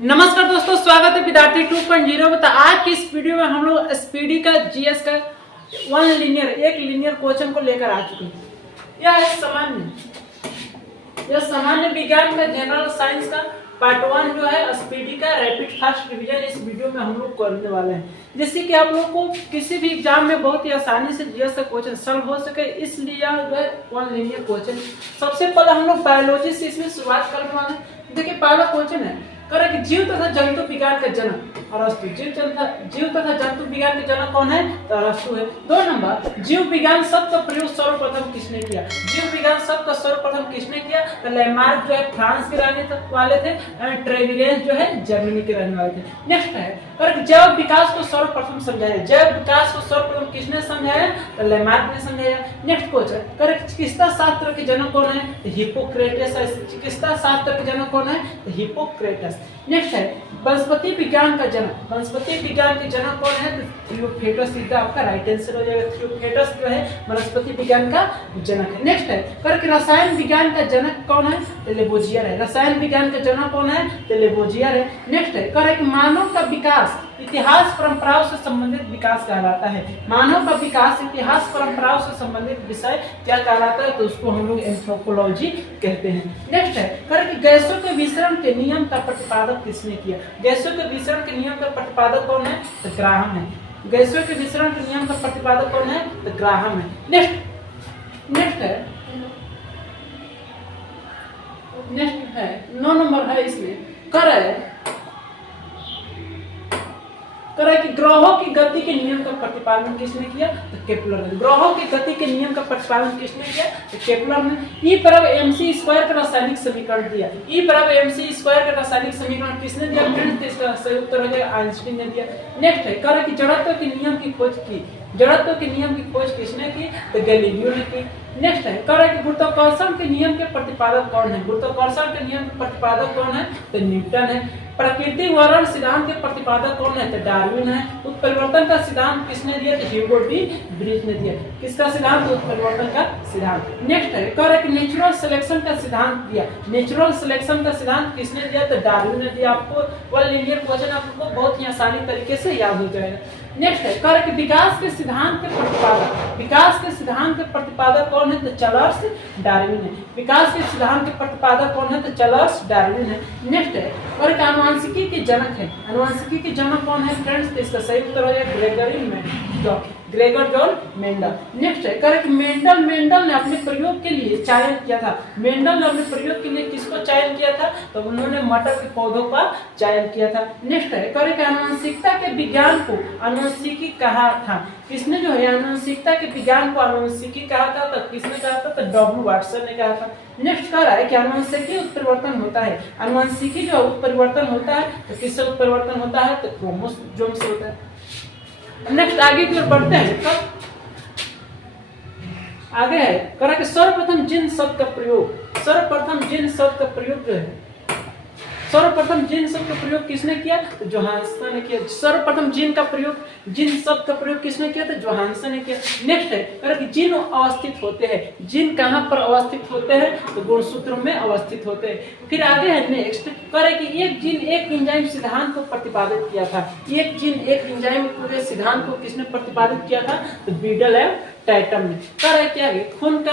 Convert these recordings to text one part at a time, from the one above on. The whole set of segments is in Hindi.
नमस्कार दोस्तों, स्वागत है विद्यार्थी 2.0 में। तो आज की इस वीडियो में हम लोग स्पीडी का जीएस का एक लीनियर क्वेश्चन को लेकर आ चुके हैं। यह सामान्य विज्ञान का जनरल साइंस का पार्ट 1 जो है स्पीडी का रैपिड फास्ट रिवीजन इस वीडियो में हम लोग करने वाले हैं, जिससे कि आप लोग को किसी भी एग्जाम में बहुत ही आसानी से जीएस का क्वेश्चन सॉल्व हो सके। इसलिए जो है वन लीनियर क्वेश्चन सबसे पहले हम लोग बायोलॉजी से इसमें शुरुआत करने वाले हैं। देखिए पहला क्वेश्चन है करे कि जीव तथा जंतु विज्ञान का जनक अरस्तु। जीव तथा जंतु विज्ञान के जनक कौन है? तो अरस्तु है। 2 नंबर, जीव विज्ञान शब्द का प्रयोग सर्वप्रथम किसने किया? जीव विज्ञान शब्द का सर्वप्रथम किसने किया? तो लैमार्क जो है फ्रांस के रहने वाले थे, ट्रेविलियंस जो है जर्मनी के रहने वाले थे। नेक्स्ट है करे जैव विकास को सर्वप्रथम समझाया। जैव विकास को सर्वप्रथम किसने समझाया? तो लैमार्क ने समझाया। नेक्स्ट क्वेश्चन करे चिकित्सा शास्त्र के जनक कौन है? तो हिप्पोक्रेटस है। चिकित्सा शास्त्र के जनक कौन है? तो हिप्पोक्रेटस। नेक्स्ट है वनस्पति विज्ञान का जनक। वनस्पति विज्ञान के जनक कौन है? तो थियोफ्रेटस इज आपका राइट आंसर हो जाएगा। थियोफ्रेटस जो है वनस्पति विज्ञान का जनक है। नेक्स्ट है करके रसायन विज्ञान का जनक कौन है? तो लेबोजियर है। रसायन विज्ञान का जनक कौन है? तो लेबोजियर है। नेक्स्ट है करे कि मानव का विकास इतिहास परंपराओं से संबंधित विकास कहलाता है। मानव का विकास इतिहास परंपराओं से संबंधित विषय क्या कहलाता है? तो उसको हम लोग एंथ्रोपोलॉजी कहते हैं। नेक्स्ट है करे कि गैसों के विसरण के नियम का प्रतिपादक किसने किया? गैसों के विसरण के नियम का प्रतिपादक कौन है? तो ग्राहम है। गैसों के विसरण के नियम का प्रतिपादक कौन है? तो ग्राहम है। नेक्स्ट है 9 नंबर है इसमें करे कि ग्रहों की गति के नियम का प्रतिपादन किसने किया? तो केपलर ने। ग्रहों की गति के नियम का प्रतिपादन किसने किया? तो केपलर ने। E बराबर mc स्क्वायर का रासायनिक समीकरण दिया। E बराबर mc स्क्वायर का रासायनिक समीकरण किसने दिया? तो इसका सही उत्तर हो जाएगा आइंस्टीन ने दिया। नेक्स्ट है करे कि जड़त्व के नियम की खोज की। जड़त्व के नियम की खोज किसने की? तो गैलीलियो ने की। नेक्स्ट है करे कि गुरुत्वाकर्षण के नियम के प्रतिपादक कौन है? गुरुत्वाकर्षण के नियम के प्रतिपादक कौन है? तो न्यूटन है। प्रकृति वर्णन सिद्धांत के प्रतिपादक कौन है? तो डार्विन है। उत्परिवर्तन का सिद्धांत किसने दिया? तो ह्यूगो डी ब्रीज ने दिया। किसका सिद्धांत? उत्परिवर्तन का सिद्धांत। नेक्स्ट है करे कि नेचुरल सिलेक्शन का सिद्धांत दिया। नेचुरल सिलेक्शन का सिद्धांत किसने दिया? तो डार्विन ने दिया। आपको वन लीनियर क्वेश्चन आपको बहुत ही आसानी तरीके से याद हो जाएगा। नेक्स्ट है करे कि विकास के सिद्धांत के प्रतिपादक। विकास के सिद्धांत के प्रतिपादक कौन है? तो चार्ल्स डार्विन है। विकास के सिद्धांत के प्रतिपादक कौन है? तो चार्ल्स डार्विन है। नेक्स्ट है करे कि आनुवंशिकी के जनक है। आनुवंशिकी के जनक कौन है फ्रेंड्स? तो इसका सही उत्तर हो जाएगा ग्रेगर जॉन मेंडल। नेक्स्ट है करे कि मेंडल ने अपने प्रयोग के लिए चयन किया था। मेंडल ने अपने प्रयोग के लिए किसको चयन किया था? तो उन्होंने मटर के पौधों का चयन किया था। नेक्स्ट है करे कि आनुवंशिकता के विज्ञान को आनुवंशिकी कहा था। किसने जो है आनुवंशिकता के विज्ञान को आनुवंशिकी कहा था? तो किसने कहा था? तो डब्ल्यू वाटसन ने कहा था। नेक्स्ट कह रहा है कि आनुवंशिकी उत्परिवर्तन होता है। आनुवंशिकी जो उत्परिवर्तन होता है तो किससे उत्परिवर्तन होता है? तो क्रोमोसोम से होता है। नेक्स्ट आगे की ओर बढ़ते हैं। तब आगे है करा कि सर्वप्रथम जिन शब्द का प्रयोग जो है सर्वप्रथम जिन शब्द का प्रयोग किसने किया? तो जोहान्सन ने किया। सर्वप्रथम जिन शब्द का प्रयोग किसने किया? तो जोहान्सन ने किया। नेक्स्ट है करे कि जिन अवस्थित होते हैं। जिन कहाँ पर अवस्थित होते हैं? तो गुणसूत्रों में अवस्थित होते हैं। फिर आगे है नेक्स्ट करे कि एक जीन एक एंजाइम सिद्धांत को प्रतिपादित किया था। एक जीन एक एंजाइम पूरे सिद्धांत को किसने प्रतिपादित किया था? तो बीडल है टाइटम ने। करे क्या है खून का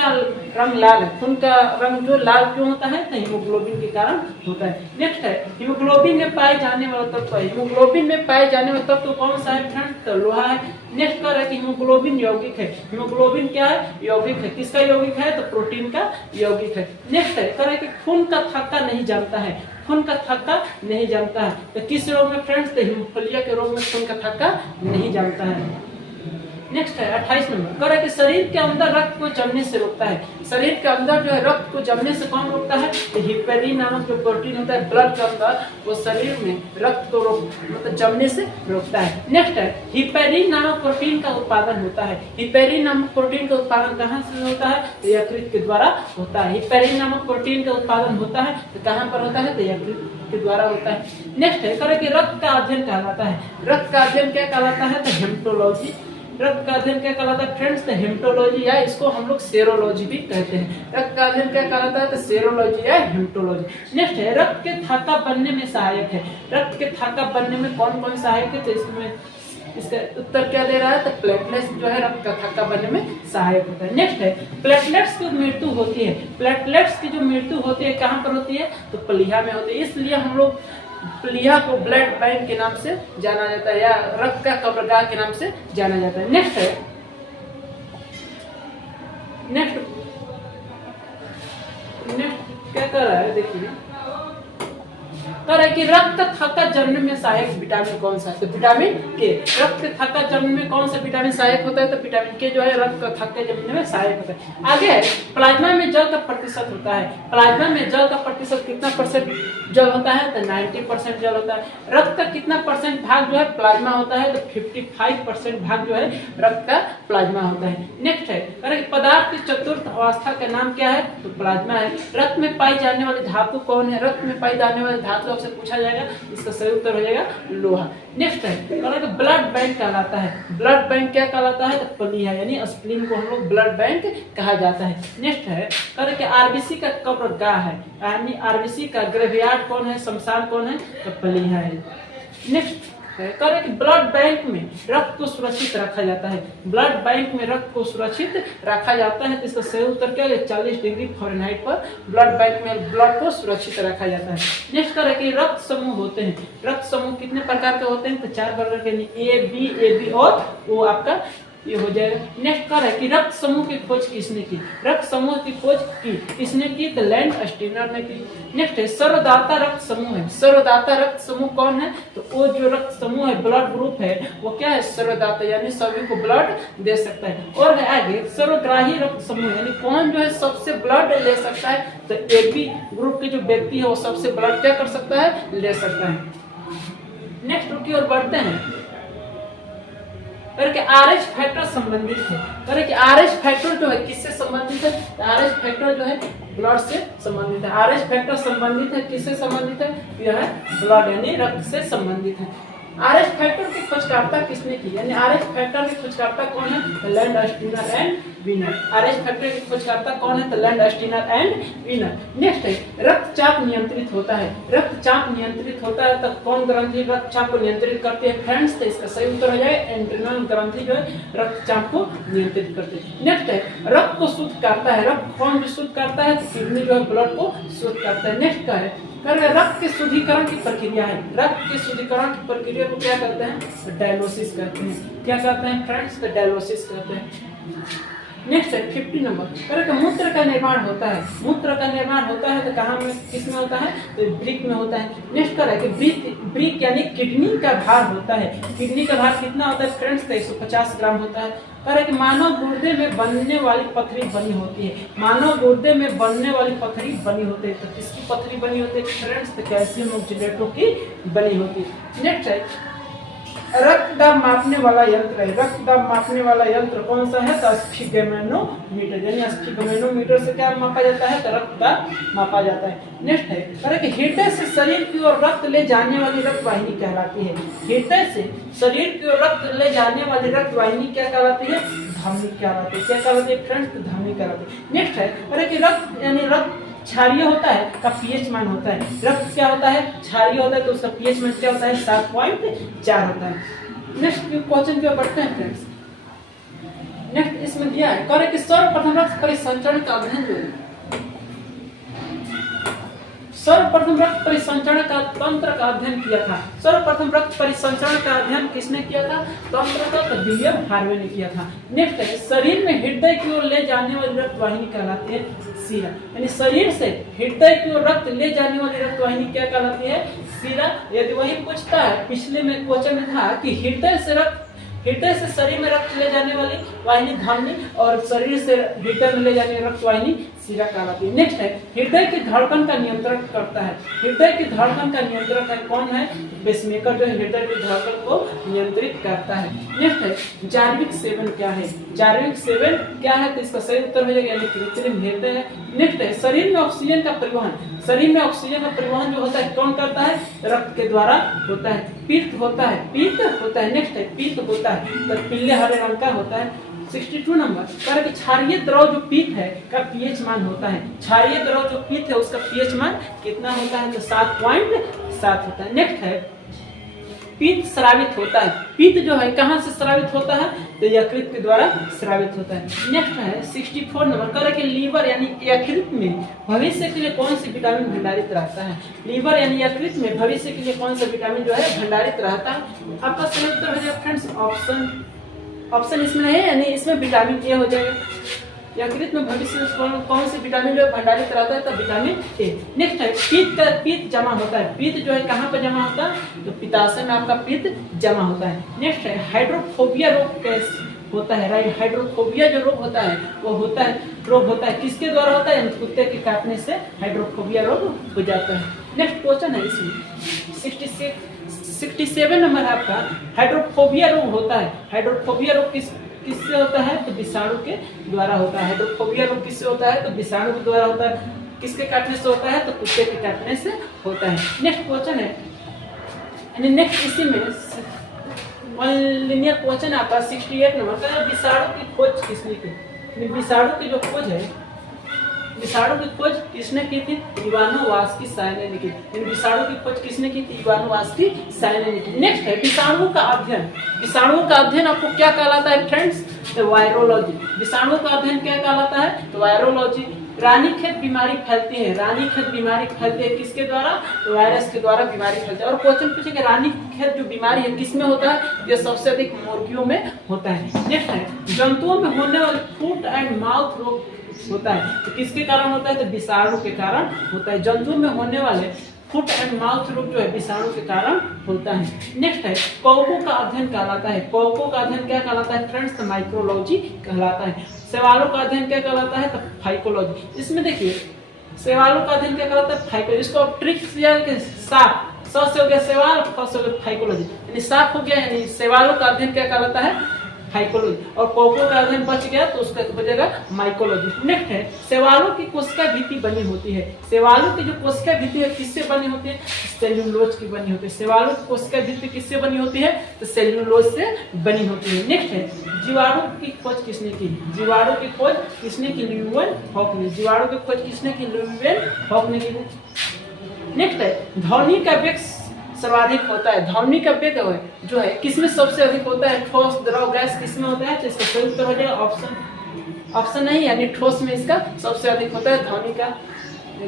रंग लाल है। खून का रंग जो लाल क्यों होता है? तो हीमोग्लोबिन के कारण होता है। नेक्स्ट है हीमोग्लोबिन में पाए जाने वाला तत्व। हीमोग्लोबिन में पाए जाने वाला तत्व कौन सा है फ्रेंड? तो लोहा है। नेक्स्ट कर रहा है कि हीमोग्लोबिन यौगिक है। हीमोग्लोबिन क्या है? यौगिक है। किसका यौगिक है? तो प्रोटीन का यौगिक है। नेक्स्ट है कर रहा है कि खून का थक्का नहीं जमता है। खून का थक्का नहीं जमता है। तो किस रोग में फ्रेंड्स? तो हीमोफिलिया के रोग में खून का थक्का नहीं जमता है। नेक्स्ट है 28 नंबर कर कि शरीर के अंदर रक्त को जमने से रोकता है। शरीर के अंदर जो है रक्त को जमने से कौन रोकता है? तो हिपेरिन नामक जो प्रोटीन होता है ब्लड के अंदर, वो शरीर में रक्त को मतलब जमने से रोकता है। नेक्स्ट है हिपेरिन नामक प्रोटीन का उत्पादन होता है। हिपेरिन नामक प्रोटीन का उत्पादन कहाँ से होता है? तो यकृत के द्वारा होता है। हिपेरिन नामक प्रोटीन का उत्पादन होता है तो कहाँ पर होता है? तो यकृत के द्वारा होता है। नेक्स्ट है करे कि रक्त का अध्ययन कहलाता है। रक्त का अध्ययन क्या कहलाता है? तो हेमेटोलॉजी। रक्त का अध्ययन क्या कहलाता है फ्रेंड्स? तो हेमेटोलॉजी या इसको हम लोग सेरोलॉजी भी कहते हैं। रक्त का अध्ययन क्या कहलाता है? तो सेरोलॉजी या हेमेटोलॉजी। नेक्स्ट है रक्त के थाका बनने में सहायक है। रक्त के थाका बनने में कौन कौन सहायक है? तो इसमें इसका उत्तर क्या दे रहा है? तो प्लेटलेट्स जो है रक्त का थाका बनने में सहायक होता है। नेक्स्ट है प्लेटलेट्स की मृत्यु होती है। प्लेटलेट्स की जो मृत्यु होती है कहाँ पर होती है? तो प्लीहा में होती है। इसलिए हम लोग प्लीहा को ब्लड बैंक के नाम से जाना जाता है या रक्त का कब्रगाह के नाम से जाना जाता है। नेक्स्ट है नेक्स्ट क्या कर रहा है? देखिए कह रहा है कि रक्त थाका जमने में सहायक विटामिन कौन सा है? तो विटामिन के। रक्त थाका जमने में कौन सा विटामिन सहायक होता है? तो विटामिन के जो है रक्त थाका जमने में सहायक होता है। आगे है प्लाज्मा में जल का प्रतिशत होता है। प्लाज्मा में जल का प्रतिशत कितना परसेंट जल होता है? तो 90% जल होता है। रक्त का कितना परसेंट भाग जो है प्लाज्मा होता है? तो 55% भाग जो है रक्त का प्लाज्मा होता है। नेक्स्ट है अरे पदार्थ की चतुर्थ अवस्था का नाम क्या है? तो प्लाज्मा है। रक्त में पाई जाने वाली धातु कौन है? रक्त में पाई जाने वाली धातु आपसे पूछा जाएगा, इसका सही उत्तर हो जाएगा लोहा। नेक्स्ट है ब्लड बैंक कहलाता है। ब्लड बैंक क्या कहलाता है? तो प्लीहा यानी स्प्लीन को हम लोग ब्लड बैंक कहा जाता है। नेक्स्ट है कि आरबीसी का कब्रगाह है यानी आरबीसी का ग्रेवयार्ड कौन है? शमशान कौन है? तो प्लीहा है। नेक्स्ट कि ब्लड बैंक में रक्त को सुरक्षित रखा जाता है। ब्लड बैंक में रक्त को सुरक्षित रखा जाता है तो इसका सही उत्तर क्या है? 40 डिग्री फ़ारेनहाइट पर ब्लड बैंक में ब्लड को सुरक्षित रखा जाता है। नेक्स्ट कि रक्त समूह होते हैं। रक्त समूह कितने प्रकार के होते हैं? तो 4 प्रकार के ए बी और वो आपका ये हो जाएगा। नेक्स्ट है कि रक्त समूह की खोज किसने की? रक्त समूह की खोज किसने की? तो लैंड स्टीनर ने की। नेक्स्ट है सर्वदाता रक्त समूह है। सर्वदाता रक्त समूह कौन है? तो वो जो रक्त समूह है ब्लड ग्रुप है वो क्या है? सर्वदाता यानी सभी को ब्लड दे सकता है। और है आगे सर्वग्राही रक्त समूह यानी कौन जो है सबसे ब्लड ले सकता है? तो AB ग्रुप के जो व्यक्ति है वो सबसे ब्लड क्या कर सकता है? ले सकता है। नेक्स्ट की ओर बढ़ते हैं करके RH फैक्टर संबंधित है। करके RH फैक्टर जो है किससे संबंधित है? RH फैक्टर जो है ब्लड से संबंधित है। RH फैक्टर संबंधित है किससे संबंधित है? यह है ब्लड यानी रक्त से संबंधित है। RH फैक्टर की खोजकर्ता किसने की? यानी RH फैक्टर की खोजकर्ता कौन है? तो Landsteiner and Wiener. RH factor की खोजकर्ता कौन है? तो Landsteiner and Wiener. Next है रक्तचाप नियंत्रित होता है। रक्तचाप नियंत्रित होता है तो कौन ग्रंथि रक्तचाप को नियंत्रित करती है फ्रेंड्स? तो इसका सही उत्तर हो जाएगा एड्रिनल ग्रंथि जो है रक्तचाप को नियंत्रित करती है। नेक्स्ट है रक्त को शुद्ध करता है। रक्त कौन शुद्ध करता है? तो किडनी जो है ब्लड को शुद्ध करता है। नेक्स्ट का है रक्त के शुद्धिकरण की प्रक्रिया है। रक्त के शुद्धिकरण की प्रक्रिया को क्या कहते हैं? डायलिसिस कहते हैं। क्या कहते हैं फ्रेंड्स? तो डायलिसिस कहते हैं। नेक्स्ट है 50 नंबर मूत्र का निर्माण होता है। मूत्र का निर्माण होता है तो कहाँ में किसमें होता है? तो ब्रिक में होता है। नेक्स्ट है कि ब्रिक यानी किडनी का भार होता है। किडनी का भार कितना होता है फ्रेंड्स? तो 150 ग्राम होता है। कि मानव गुर्दे में बनने वाली पथरी बनी होती है। मानव गुर्दे में बनने वाली पथरी बनी होती है तो किसकी पथरी बनी होती है फ्रेंड्स? तो कैल्शियम ऑक्सीडेटों की बनी होती है। नेक्स्ट है रक्त दाब मापने वाला यंत्र है। रक्त दाब मापने वाला यंत्र कौन सा है? तो स्फिगमेनोमीटर यानी स्फिगमेनोमीटर से क्या मापा जाता है? तो रक्त दाब मापा जाता है। नेक्स्ट है कि हृदय से शरीर की ओर रक्त ले जाने वाली रक्त वाहिनी कहलाती है। हृदय से शरीर की ओर रक्त ले जाने वाली रक्त वाहिनी क्या कहलाती है? धमनी कहलाती है। क्या कहलाती है फ्रेंड्स? तो धमनी कहलाती है। नेक्स्ट है कि रक्त यानी रक्त क्षारीय होता है का पीएच मान होता है। रक्त क्या होता है? क्षारीय होता है तो उसका पीएच मान क्या होता है? 7.4 होता है। नेक्स्ट क्वेश्चन की ओर बढ़ते हैं फ्रेंड्स। नेक्स्ट इसमें दिया है कि सर्वप्रथम रक्त परिसंचरण का अध्ययन जो है सर्वप्रथम रक्त परिसंचरण का तंत्र का अध्ययन किया था। सर्वप्रथम रक्त परिसंचरण का अध्ययन किसने किया था? तंत्र का तो विलियम हार्वे ने किया था। नेक्स्ट है शरीर में हृदय की ओर ले जाने वाली रक्त वाहिनी कहलाती है शिरा यानी शरीर से हृदय की ओर रक्त ले जाने वाली रक्त वाहिनी क्या कहलाती है? शिरा। यदि वही पूछता है पिछले में क्वेश्चन में था कि हृदय से शरीर में रक्त ले जाने वाली वाहिनी धमनी और शरीर से हृदय में ले जाने वाली रक्त वाहिनी शिरा कहलाती है। नेक्स्ट है हृदय की धड़कन का नियंत्रण करता है। हृदय की धड़कन का नियंत्रण है कौन है? पेसमेकर जो है हृदय की धड़कन को नियंत्रित करता है। नेक्स्ट है जार्विक सेवन क्या है? जार्विक सेवन क्या है? तो इसका सही उत्तर हो जाएगा यानी कृत्रिम हृदय है। नेक्स्ट है शरीर में ऑक्सीजन का परिवहन। शरीर में ऑक्सीजन का परिवहन जो होता है कौन करता है? रक्त के द्वारा होता है। पित्त होता है, पित्त होता है। नेक्स्ट है पित्त होता है तो पीले हरे रंग का होता है। 62 नंबर कह कि क्षारीय द्रव जो पित्त है का पीएच मान होता है। क्षारीय द्रव जो पित्त है उसका पीएच मान कितना होता है? तो 7.7 होता है। नेक्स्ट है पित्त स्रावित होता है। पित्त जो है कहाँ से स्रावित होता है? तो यकृत के द्वारा स्रावित होता है। नेक्स्ट है 64 नंबर कह कि लीवर यानी यकृत में भविष्य के लिए कौन सी विटामिन भंडारित रहता है? लीवर यानी यकृत में भविष्य के लिए कौन सा विटामिन जो है भंडारित रहता है? आपका सही उत्तर हो जाएगा फ्रेंड्स ऑप्शन इसमें है यानी इसमें विटामिन ए हो जाएगा। यकृत में भविष्य में कौन सी विटामिन जो भंडारित रहता है? तो विटामिन ए। नेक्स्ट है पित्त जमा होता है। पित्त जो है कहाँ पर जमा होता है? तो पित्ताशय में आपका पित्त जमा होता है। नेक्स्ट है हाइड्रोफोबिया रोग कैसे होता है? राइट, हाइड्रोफोबिया जो रोग होता है वो रोग होता है किसके द्वारा होता है? कुत्ते के काटने से हाइड्रोफोबिया रोग हो जाता है। नेक्स्ट क्वेश्चन है इसमें 67 नंबर है आपका हाइड्रोफोबिया रोग होता है। हाइड्रोफोबिया रोग किससे होता है? तो विषाणु के द्वारा होता है। हाइड्रोफोबिया रोग किससे होता है? तो विषाणु के द्वारा होता है। किसके काटने से होता है? तो कुत्ते के काटने से होता है। नेक्स्ट क्वेश्चन है यानी नेक्स्ट इसी में लिनियर क्वेश्चन आपका 68 नंबर का विषाणु की खोज किसने की? विषाणु की जो खोज है विषाणु की खोज किसने की थी? इवानोवास्की सायने ने की। विषाणु की खोज किसने की थी? इवानोवास्की सायने ने की। नेक्स्ट है विषाणु का अध्ययन। विषाणु का अध्ययन आपको क्या कहलाता है फ्रेंड्स? तो वायरोलॉजी। विषाणु का अध्ययन क्या कहलाता है? तो वायरोलॉजी। रानीखेत बीमारी फैलती है। रानीखेत बीमारी फैलती है किसके द्वारा? तो वायरस के द्वारा बीमारी फैलती है। और क्वेश्चन पूछे कि रानीखेत जो बीमारी है किसमें होता है? ये सबसे अधिक मुर्गियों में होता है। नेक्स्ट है जंतुओं में होने वाले फुट एंड माउथ रोग होता है तो किसके कारण होता है? तो विषाणु के कारण होता है। जंतुओं में होने वाले फुट एंड माउथ रोग जो है विषाणु के कारण होता है। नेक्स्ट है कौकों का अध्ययन कहलाता है। कौकों का अध्ययन क्या कहलाता है फ्रेंड्स? तो माइक्रोलॉजी कहलाता है। शैवालों का अध्ययन क्या कहलाता है? तो फाइकोलॉजी। इसमें देखिए शैवालों का अध्ययन क्या कहलाता है? फाइकोलॉजी। इसको ट्रिक साफ स से हो गया शैवाल, फ से हो गया फाइकोलॉजी यानी साफ हो गया यानी शैवालों का अध्ययन क्या कहलाता है? फाइकोलॉजी। और कोको का अध्ययन बच गया तो उसका हो जाएगा माइकोलॉजी। नेक्स्ट है शैवालों की कोशिका भित्ति बनी होती है। शैवालों की जो कोशिका भित्ति है किससे बनी होती है? सेल्यूलोज की बनी होती है। शैवालों की कोशिका भित्ति किससे बनी होती है? तो सेल्यूलोज से बनी होती है। नेक्स्ट है जीवाणु की खोज किसने की? जीवाणु की खोज किसने की? ल्यूवेन हॉक ने। जीवाणु की खोज किसने की? ल्यूवेन हॉक ने की। नेक्स्ट है ध्वनि का वेग सर्वाधिक होता है। ध्वनि का वेग जो है किसमें सबसे अधिक होता है? ठोस द्रव गैस किसमें होता है? तो इसका सही उत्तर हो जाएगा ऑप्शन नहीं यानी ठोस में इसका सबसे अधिक होता है ध्वनि का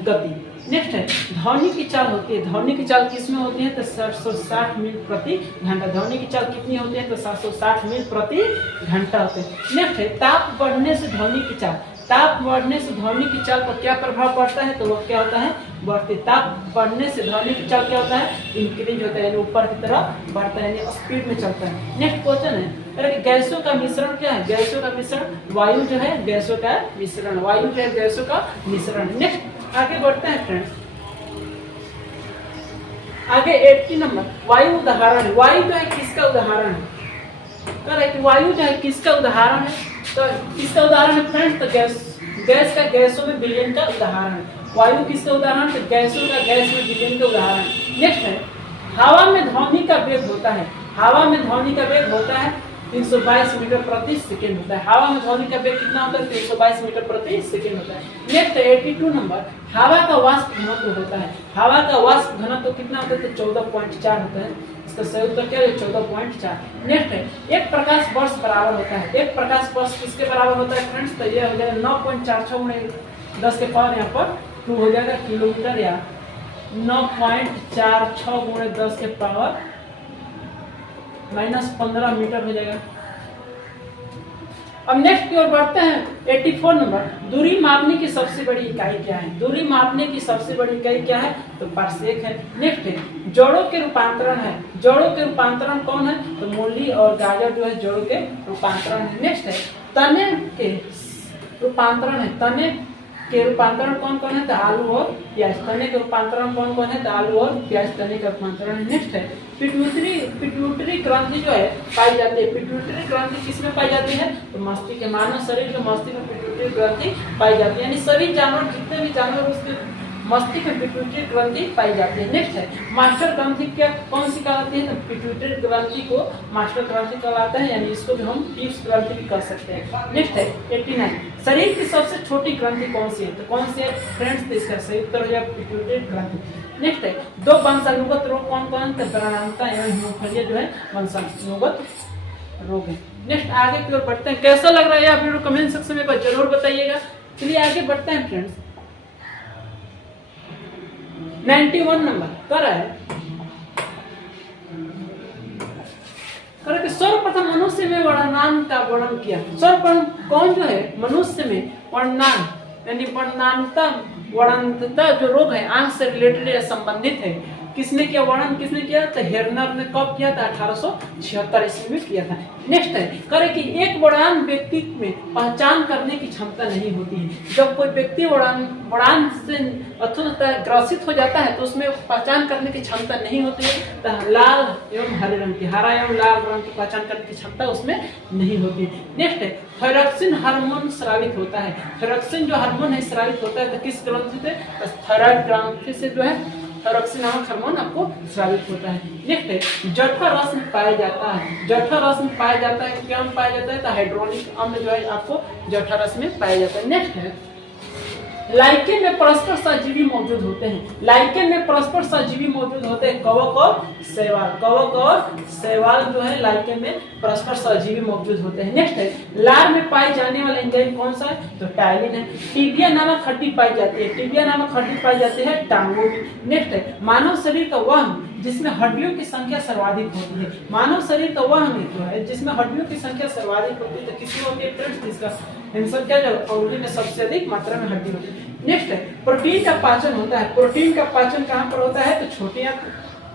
गति। नेक्स्ट है ध्वनि की चाल होती है। ध्वनि की चाल किसमें होती है? तो 760 मील प्रति घंटा। ध्वनि की चाल कितनी होती है? तो 760 मील प्रति घंटा होते हैं। नेक्स्ट है ताप बढ़ने से ध्वनि की चाल। ताप बढ़ने से ध्वनि की चाल पर क्या प्रभाव पड़ता है? तो वो क्या होता है? बढ़ती। ताप बढ़ने से ध्वनि की चाल क्या होता है? इंक्रीज होता है यानी ऊपर की तरफ बढ़ता है यानी स्पीड में चलता है। नेक्स्ट क्वेश्चन है गैसों का मिश्रण क्या है? गैसों का मिश्रण वायु जो है गैसों का मिश्रण। वायु जो है गैसों का मिश्रण। नेक्स्ट आगे बढ़ते हैं फ्रेंड्स। आगे 80 नंबर वायु उदाहरण। वायु जो है किसका उदाहरण है? कह रहे कि वायु जो है किसका उदाहरण है? तो किसका उदाहरण है फ्रेंड्स? तो गैस का गैसों में विलयन का उदाहरण है। वायु किसका उदाहरण? तो गैसों का गैस में विलयन का उदाहरण। नेक्स्ट है हवा में ध्वनि का वेग होता है। हवा में ध्वनि का वेग होता है 322 मीटर प्रति सेकेंड होता है। हवा में ध्वनि का वेग कितना होता है? 322 मीटर प्रति सेकेंड होता है। नेक्स्ट 82 नंबर हवा का वाष्प घनत्व होता है। हवा का वाष्प घनत्व कितना होता है? तो 14.4 होता है। इसका सही उत्तर क्या है? 14.4। नेक्स्ट है एक प्रकाश वर्ष बराबर होता है। एक प्रकाश वर्ष किसके बराबर होता है फ्रेंड्स? तो ये हो जाएगा 9.46 10 के पावर यहाँ पर 2 हो जाएगा किलोमीटर या 9.46 × 10 के पावर -15 मीटर हो जाएगा। अब नेक्स्ट की ओर बढ़ते हैं 84 नंबर दूरी मापने की सबसे बड़ी इकाई क्या है? दूरी मापने की सबसे बड़ी इकाई क्या है? तो पारसेक है। नेक्स्ट है जोड़ों के रूपांतरण है। जोड़ों के रूपांतरण कौन है? तो मूली और गाजर जो है जोड़ों के रूपांतरण है। नेक्स्ट है तने के रूपांतरण है। तने के रूपांतरण कौन कौन है? तो आलू और प्याज। तने के रूपांतरण कौन कौन है? तो आलू और प्याज तने का रूपांतरण है। नेक्स्ट है पिट्यूटरी ग्रंथि जो है पाई जाती है। पिट्यूटरी ग्रंथि किसमें पाई जाती है? तो मस्तिष्क के, मानव शरीर के मस्तिष्क में पिट्यूटरी ग्रंथि पाई जाती है। यानी सभी जानवर, जितने भी जानवर उसके मस्तिष्क में पिट्यूटरी ग्रंथि पाई जाती है। नेक्स्ट है मास्टर ग्रंथि, क्या कौन सी कहलाती है? तो पिट्यूटरी ग्रंथि को मास्टर ग्रंथि कहलाता है, यानी इसको भी हम टिप्स ग्रंथि भी कह सकते हैं। नेक्स्ट है 89, शरीर की सबसे छोटी ग्रंथि कौन सी है? तो कौन सी है फ्रेंड्स? तो इसका सही उत्तर हो जाए पिट्यूटरी ग्रंथि। नेक्स्ट है दो वंशानुगत रोग कौन कौन है? तो प्राणांता एवं हीमोफीलिया जो है वंशानुगत रोग है। नेक्स्ट आगे की ओर बढ़ते हैं। कैसा लग रहा है यह वीडियो कमेंट सेक्शन में जरूर बताइएगा। चलिए आगे बढ़ते हैं फ्रेंड्स। 91 नंबर कर है कि सर्वप्रथम मनुष्य में वर्णनान का वर्णन किया। सर्वप्रथम कौन जो है मनुष्य में वर्णनान यानी वर्णनता जो रोग है आंख से रिलेटेड या संबंधित है, किसने किया? वर्णन किसने किया? तो हेरनर ने कब किया था? 1876 ईस्वी में किया था। नेक्स्ट है करे कि एक वड़ान व्यक्ति में पहचान करने की क्षमता नहीं होती है। जब कोई व्यक्ति वड़ान से ग्रसित हो जाता है तो उसमें पहचान करने की क्षमता नहीं होती है। तो लाल एवं हरे रंग की, हरा एवं लाल रंग की पहचान करने की क्षमता उसमें नहीं होती है। नेक्स्ट है थायरॉक्सिन हार्मोन स्रावित होता है। थायरॉक्सिन जो हार्मोन है स्रावित होता है तो किस ग्रंथि से? थायराइड ग्रंथि से जो है थायरॉक्सिन नामक हार्मोन आपको स्रावित होता है। नेक्स्ट है जठर रस में पाया जाता है। जठर रस में पाया जाता है, क्या में पाया जाता है? तो हाइड्रोनिक अम्ल जो है आपको जठर रस में पाया जाता है। नेक्स्ट है लाइकेन में परस्पर सहजीवी मौजूद होते हैं। लाइकेन में परस्पर सहजीवी मौजूद होते हैं कवक और शैवाल। कवक और शैवाल जो है लाइकेन में परस्पर सहजीवी मौजूद होते हैं। नेक्स्ट है लार में पाई जाने वाला एंजाइम कौन सा है? तो टाइलिन है। टिबिया नामक हड्डी पाई जाती है। टिबिया नामक हड्डी पाई जाती है टांगों की। नेक्स्ट है मानव शरीर का वह जिसमें हड्डियों की संख्या सर्वाधिक होती है। मानव शरीर का वह जो है जिसमें हड्डियों की संख्या सर्वाधिक होती है, तो किसमें होती है फ्रेंड्स? इसका आंसर क्या है? औरली में सबसे अधिक मात्रा में हड्डी होती है। नेक्स्ट है प्रोटीन का पाचन होता है। प्रोटीन का पाचन कहाँ पर होता है? तो छोटी आंत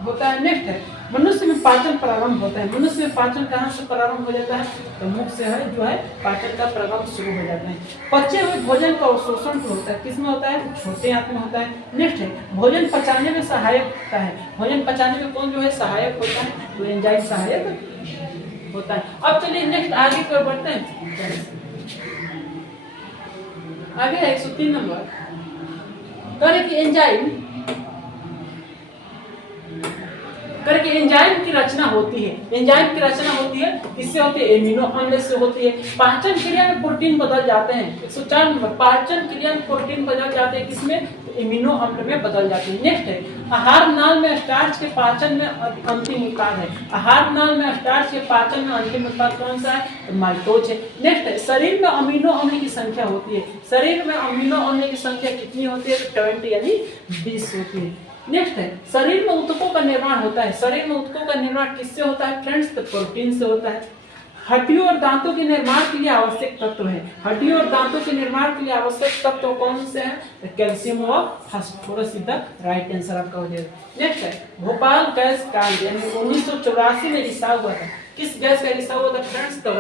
होता है। नेक्स्ट है मनुष्य में पाचन प्रारंभ होता है। मनुष्य में पाचन कहाँ से प्रारंभ हो जाता है? तो मुख से है जो है पाचन का प्रारंभ शुरू हो जाता है। पचे हुए भोजन का अवशोषण होता है, किसमें होता है? तो छोटे आंत में होता है। नेक्स्ट है भोजन पचाने में सहायक होता है। भोजन पचाने में कौन जो है सहायक होता है? तो एंजाइम सहायक होता है। अब चलिए नेक्स्ट आगे की ओर बढ़ते हैं। आगे 103 नंबर करे कि एंजाइम की रचना होती है। एंजाइम की रचना होती है किससे होती है? एमिनो अम्ल से होती है। पाचन क्रिया में प्रोटीन बदल जाते हैं। 104 नंबर पाचन क्रिया में प्रोटीन बदल जाते हैं, किसमें? तो एमिनो अम्ल में बदल जाते हैं। नेक्स्ट है आहार नाल में स्टार्च के पाचन में अंतिम उत्पाद है। आहार नाल में स्टार्च के पाचन में अंतिम उत्पाद कौन सा है? तो माइटोज है। नेक्स्ट है शरीर में अमीनो अम्ल की संख्या होती है। शरीर में अमीनो अम्ल की संख्या कितनी होती है? तो 20 यानी 20 होती है। नेक्स्ट है शरीर में ऊतकों का निर्माण होता है। शरीर में ऊतकों का निर्माण किससे होता है फ्रेंड्स? तो प्रोटीन से होता है। हड्डियों और दांतों के निर्माण के लिए आवश्यक तत्व है। हड्डियों और दांतों के निर्माण के लिए आवश्यक तत्व कौन से हैं? तो कैल्शियम और फास्फोरस। सीधा राइट आंसर आपका हो जाएगा। नेक्स्ट है भोपाल गैस कांड यानी 1984 में रिसाव हुआ था। किस गैस का रिसाव हुआ था फ्रेंड्स? तो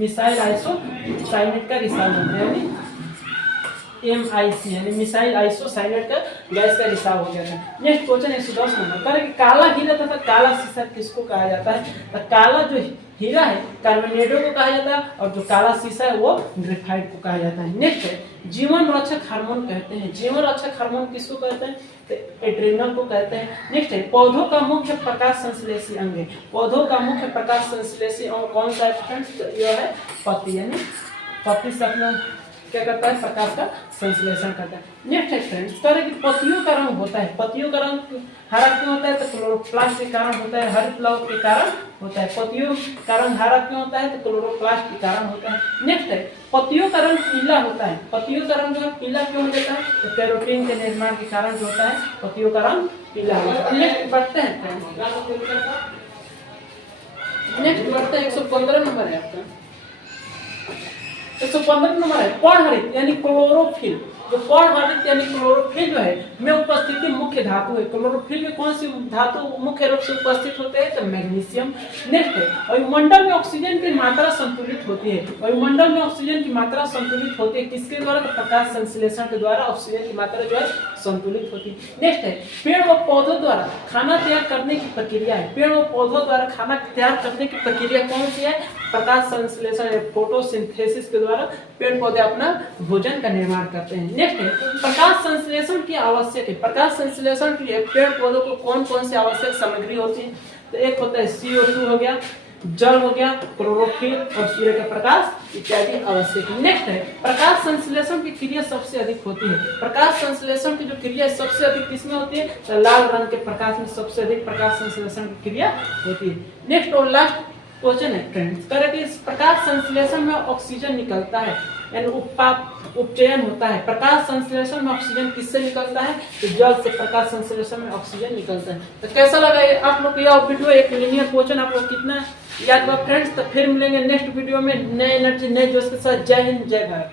मिसाइल आइसोसाइनेट का रिसाव हुआ था, यानी MIC यानी मिसाइल आइसोसाइनेट का गैस का रिसाव हो गया था। नेक्स्ट क्वेश्चन 110 नंबर करे कि काला हीरा तथा काला शीशा किसको कहा जाता है? तो काला जो हीरा है कार्बोनेडो को कहा जाता है और जो काला शीशा है वो ग्रेफाइट को कहा जाता है। नेक्स्ट है जीवन रक्षक हार्मोन कहते हैं। जीवन रक्षक हार्मोन किसको कहते हैं? तो एड्रेनल को कहते हैं। नेक्स्ट है पौधों का मुख्य प्रकाश संश्लेषी अंग है। पौधों का मुख्य प्रकाश संश्लेषी अंग कौन सा है फ्रेंड्स? तो यह है पत्ती, यानी पत्ती से अपना क्या करता है? प्रकाश का संश्लेषण करता है। नेक्स्ट है फ्रेंड्स करे कि पत्तियों का रंग होता है। पत्तियों का रंग हरा क्यों होता है? तो क्लोरोप्लास्ट के कारण होता है। हरित लवण के कारण होता है। पत्तियों का रंग हरा क्यों होता है? तो क्लोरोप्लास्ट के कारण होता है। नेक्स्ट है पत्तियों का रंग पीला होता है। पत्तियों का रंग जो है पीला क्यों हो जाता है? तो कैरोटीन के निर्माण के कारण जो होता है पत्तियों का रंग पीला होता है। नेक्स्ट बढ़ते हैं फ्रेंड्स। नेक्स्ट बढ़ते हैं 115 नंबर है आपका। 115 नंबर है पर्णहरित यानी क्लोरोफिल। जो पौधवाहित यानी क्लोरोफिल जो है में उपस्थिति मुख्य धातु है। क्लोरोफिल में कौन सी धातु मुख्य रूप से उपस्थित होते हैं? तो मैग्नीशियम। नेक्स्ट है वायुमंडल में ऑक्सीजन की मात्रा संतुलित होती है। वायुमंडल में ऑक्सीजन की मात्रा संतुलित होती है किसके द्वारा? प्रकाश संश्लेषण के द्वारा ऑक्सीजन की मात्रा जो है संतुलित होती है। नेक्स्ट है पेड़ व पौधों द्वारा खाना तैयार करने की प्रक्रिया है। पेड़ व पौधों द्वारा खाना तैयार करने की प्रक्रिया कौन सी है? प्रकाश संश्लेषण, फोटोसिंथेसिस के द्वारा पेड़ पौधे अपना भोजन का निर्माण करते हैं। नेक्स्ट है प्रकाश संश्लेषण की आवश्यक है। प्रकाश संश्लेषण के लिए पेड़ पौधों को कौन कौन सी आवश्यक सामग्री होती है? तो एक होता है CO2 हो गया, जल हो गया, क्लोरोफिल और सूर्य का प्रकाश इत्यादि आवश्यक है। नेक्स्ट है प्रकाश संश्लेषण की क्रिया सबसे अधिक होती है। प्रकाश संश्लेषण की जो क्रिया सबसे अधिक किसमें होती है? तो लाल रंग के प्रकाश में सबसे अधिक प्रकाश संश्लेषण की क्रिया होती है। नेक्स्ट और लास्ट क्वेश्चन है फ्रेंड्स, करें कि इस प्रकाश संश्लेषण में ऑक्सीजन निकलता है यानी उपचयन होता है। प्रकाश संश्लेषण में ऑक्सीजन किससे निकलता है? तो जल से प्रकाश संश्लेषण में ऑक्सीजन निकलता है। तो कैसा लगा ये आप लोग यह वीडियो? एक लीनियर क्वेश्चन आप लोग कितना याद हुआ फ्रेंड्स? तो फिर मिलेंगे नेक्स्ट वीडियो में नए एनर्जी नए जोश के साथ। जय हिंद, जय भारत।